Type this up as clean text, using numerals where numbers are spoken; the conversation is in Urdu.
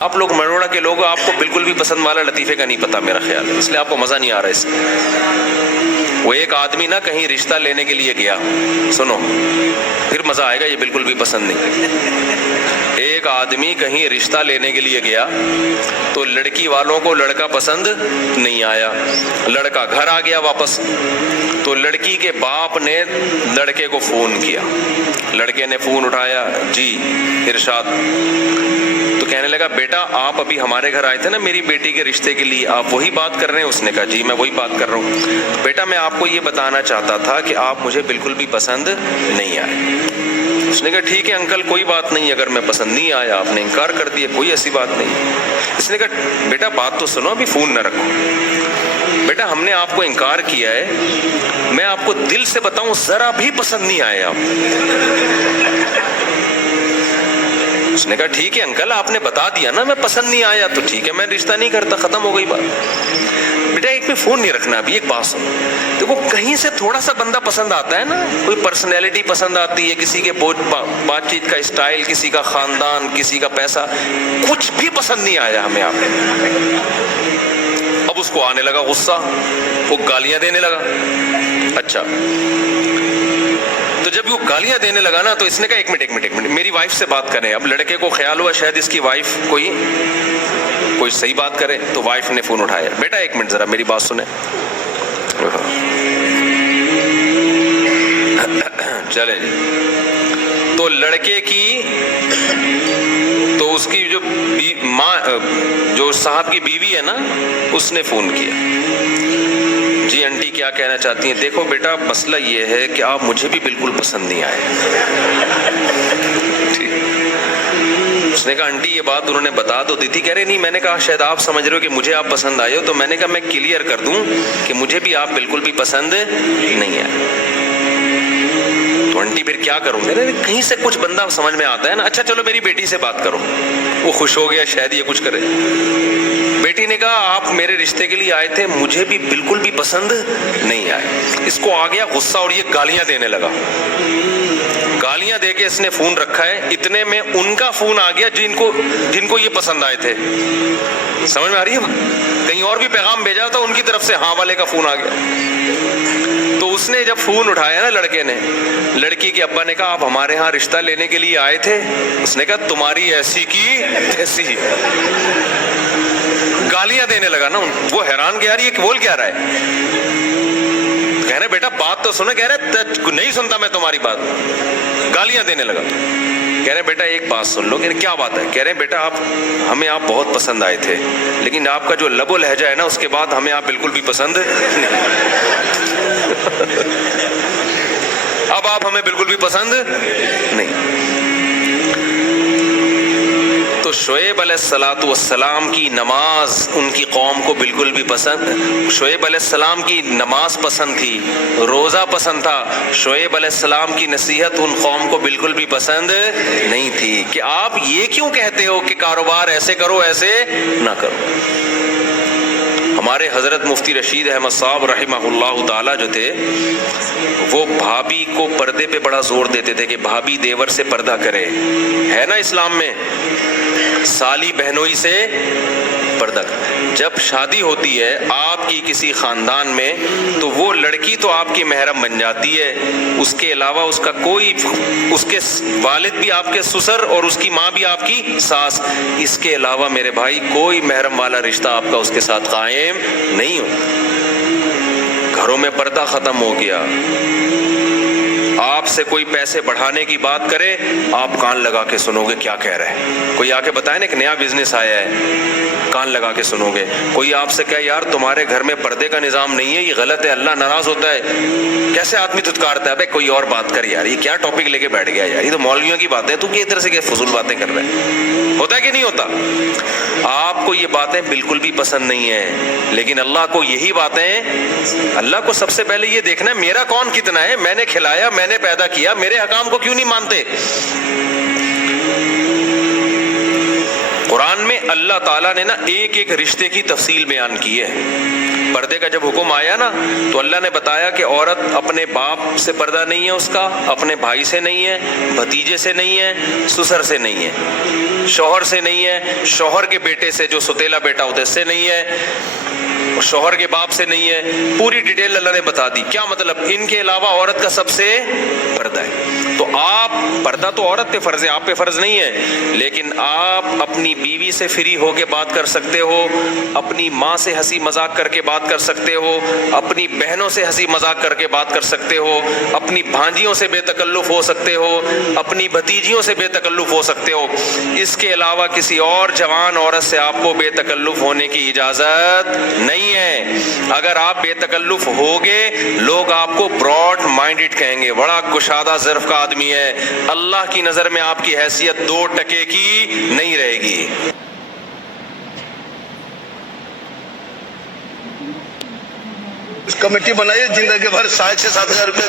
آپ لوگ مروڑا کے لوگ آپ کو بالکل بھی پسند والا لطیفے کا نہیں پتا میرا خیال ہے، اس لیے آپ کو مزہ نہیں آ رہا اس میں۔ وہ ایک آدمی نا کہیں رشتہ لینے کے لیے گیا، سنو پھر مزہ آئے گا، یہ بالکل بھی پسند نہیں۔ ایک آدمی کہیں رشتہ لینے کے لیے گیا تو لڑکی والوں کو لڑکا پسند نہیں آیا، لڑکا گھر آ گیا واپس، تو لڑکی کے باپ نے لڑکے کو فون کیا، لڑکے نے فون اٹھایا، جی ارشاد، تو کہنے لگا بیٹا آپ ابھی ہمارے گھر آئے تھے نا میری بیٹی کے رشتے کے لیے، آپ وہی بات کر رہے ہیں؟ اس نے کہا جی میں وہی بات کر رہا ہوں۔ بیٹا میں آپ کو یہ بتانا چاہتا تھا کہ آپ مجھے بالکل بھی پسند نہیں آئے۔ اس نے کہا ٹھیک ہے انکل کوئی بات نہیں، اگر میں پسند نہیں آیا آپ نے انکار کر دیا، کوئی ایسی بات نہیں۔ اس نے کہا بیٹا بات تو سنو، ابھی فون نہ رکھو، بیٹا ہم نے آپ کو انکار کیا ہے، میں آپ کو دل سے بتاؤں ذرا بھی پسند نہیں آئے آپ۔ اس نے کہا ٹھیک ہے انکل آپ نے بتا دیا نا میں پسند نہیں آیا تو ٹھیک ہے میں رشتہ نہیں کرتا، ختم ہو گئی بات۔ بیٹا ایک میں فون نہیں رکھنا، ابھی ایک بات سنو، دیکھو کہیں سے تھوڑا سا بندہ پسند آتا ہے نا، کوئی پرسنالٹی پسند آتی ہے، کسی کے بات چیت کا اسٹائل، کسی کا خاندان، کسی کا پیسہ، کچھ بھی پسند نہیں آیا ہمیں آپ۔ اب اس کو آنے لگا غصہ، وہ گالیاں دینے لگا۔ اچھا تو جب وہ گالیاں دینے لگا نا تو اس نے کہا ایک منٹ میری وائف سے بات کریں۔ اب لڑکے کو خیال ہوا شاید اس کی وائف کوئی صحیح بات کرے، تو وائف نے فون اٹھایا، بیٹا ایک منٹ ذرا میری بات سنیں۔ چلے جی، تو لڑکے کی تو اس کی جو ماں جو صاحب کی بیوی ہے نا اس نے فون کیا، جی انٹی کیا کہنا چاہتی ہیں؟ دیکھو بیٹا مسئلہ یہ ہے کہ آپ مجھے بھی بالکل پسند نہیں آئے۔ اس نے کہا انٹی یہ بات انہوں نے بتا تو دی تھی، کہہ رہے نہیں، میں نے کہا شاید آپ سمجھ رہے ہو کہ مجھے آپ پسند آئے ہو، تو میں نے کہا میں کلیئر کر دوں کہ مجھے بھی آپ بالکل بھی پسند نہیں آئے۔ تو انٹی پھر کیا کروں؟ کہیں سے کچھ بندہ سمجھ میں آتا ہے نا، اچھا چلو میری بیٹی سے بات کرو۔ وہ خوش ہو گیا شاید یہ کچھ کرے۔ بیٹی نے کہا آپ میرے رشتے کے لیے آئے تھے، مجھے بھی بالکل بھی پسند نہیں آئے۔ اس کو آ گیا غصہ اور یہ گالیاں دینے لگا، گالیاں دے کے اس نے فون رکھا ہے، اتنے میں ان کا فون آ گیا جن کو یہ پسند آئے تھے۔ سمجھ میں آ رہی ہے؟ کہیں اور بھی پیغام بھیجا تھا ان کی طرف سے، ہاں والے کا فون آ گیا۔ تو اس نے جب فون اٹھایا نا لڑکے نے، لڑکی کے ابا نے کہا آپ ہمارے ہاں رشتہ لینے کے لیے آئے تھے؟ اس نے کہا تمہاری ایسی کی ایسی۔ گالیاں دینے لگا نا، وہ حیران کہ یار یہ بول کیا رہا ہے؟ کہہ رہے بیٹا بات تو سنو، کہہ رہے نہیں سنتا میں تمہاری بات، گالیاں دینے لگا۔ کہہ رہے بیٹا ایک بات سن لو۔ کہہ رہے کیا بات ہے؟ کہہ رہے بیٹا ہمیں آپ بہت پسند آئے تھے، لیکن آپ کا جو لب و لہجہ ہے نا اس کے بعد ہمیں آپ بالکل بھی پسند نہیں۔ اب آپ ہمیں بالکل بھی پسند نہیں۔ تو شعیب علیہ السلام کی نماز ان کی قوم کو بالکل بھی پسند، شعیب علیہ السلام کی نماز پسند تھی، روزہ پسند تھا، شعیب علیہ السلام کی نصیحت ان قوم کو بالکل بھی پسند نہیں تھی کہ آپ یہ کیوں کہتے ہو کہ کاروبار ایسے کرو ایسے نہ کرو۔ ہمارے حضرت مفتی رشید احمد صاحب رحمہ اللہ تعالی جو تھے، وہ بھابھی کو پردے پہ بڑا زور دیتے تھے کہ بھابھی دیور سے پردہ کرے، ہے نا اسلام میں سالی بہنوئی سے پردہ۔ جب شادی ہوتی ہے آپ کی کسی خاندان میں تو وہ لڑکی تو آپ کی محرم بن جاتی ہے، اس کے علاوہ اس کا کوئی، اس کے والد بھی آپ کے سسر اور اس کی ماں بھی آپ کی ساس، اس کے علاوہ میرے بھائی کوئی محرم والا رشتہ آپ کا اس کے ساتھ قائم نہیں ہوتا۔ گھروں میں پردہ ختم ہو گیا۔ آپ سے کوئی پیسے بڑھانے کی بات کرے آپ کان لگا کے سنو گے کیا کہہ رہے ہیں۔ کوئی آ کے بتائے نا ایک نیا بزنس آیا ہے، کان لگا کے سنو گے۔ کوئی آپ سے کہے یار تمہارے گھر میں پردے کا نظام نہیں ہے، یہ غلط ہے، اللہ ناراض ہوتا ہے، کیسے آدمی دھتکارتا ہے، بھائی کوئی اور بات کر یار، یہ کیا ٹاپک لے کے بیٹھ گیا یار، یہ تو مولویوں کی باتیں، تو کس طرح سے کیا فضول باتیں کر رہے ہیں؟ ہوتا ہے کہ نہیں ہوتا؟ آپ کو یہ باتیں بالکل بھی پسند نہیں ہیں، لیکن اللہ کو یہی باتیں، اللہ کو سب سے پہلے یہ دیکھنا ہے میرا کون کتنا ہے، میں نے کھلایا، میں نے پیدا کیا، میرے حکام کو کیوں نہیں مانتے؟ قرآن میں اللہ تعالیٰ نے نا ایک ایک رشتے کی تفصیل بیان کی ہے. پردے کا جب حکم آیا نا تو اللہ نے بتایا کہ عورت اپنے باپ سے پردہ نہیں ہے، اس کا اپنے بھائی سے نہیں ہے، بھتیجے سے نہیں ہے، سسر سے نہیں ہے، شوہر سے نہیں ہے، شوہر کے بیٹے سے جو ستیلا بیٹا ہوتا ہے اس سے نہیں ہے، شوہر کے باپ سے نہیں ہے. پوری ڈیٹیل اللہ نے بتا دی. کیا مطلب؟ ان کے علاوہ عورت کا سب سے پردہ ہے. تو آپ پردہ تو عورت پہ فرض ہے، آپ پہ فرض نہیں ہے، لیکن آپ اپنی بیوی سے فری ہو کے بات کر سکتے ہو، اپنی ماں سے ہنسی مذاق کر کے بات کر سکتے ہو، اپنی بہنوں سے ہنسی مذاق کر کے بات کر سکتے ہو، اپنی بھانجیوں سے بے تکلف ہو سکتے ہو، اپنی بھتیجیوں سے بے تکلف ہو سکتے ہو. اس کے علاوہ کسی اور جوان عورت سے آپ کو بے تکلف ہونے کی اجازت نہیں ہے. اگر آپ بے تکلف ہوگے لوگ آپ کو براڈ مائنڈڈ کہیں گے، بڑا کشادہ ظرف کا آدمی ہے. اللہ کی نظر میں آپ کی حیثیت 2% کی نہیں رہے گی. کمیٹی بنائی زندگی بھر 6,500-7,000 روپے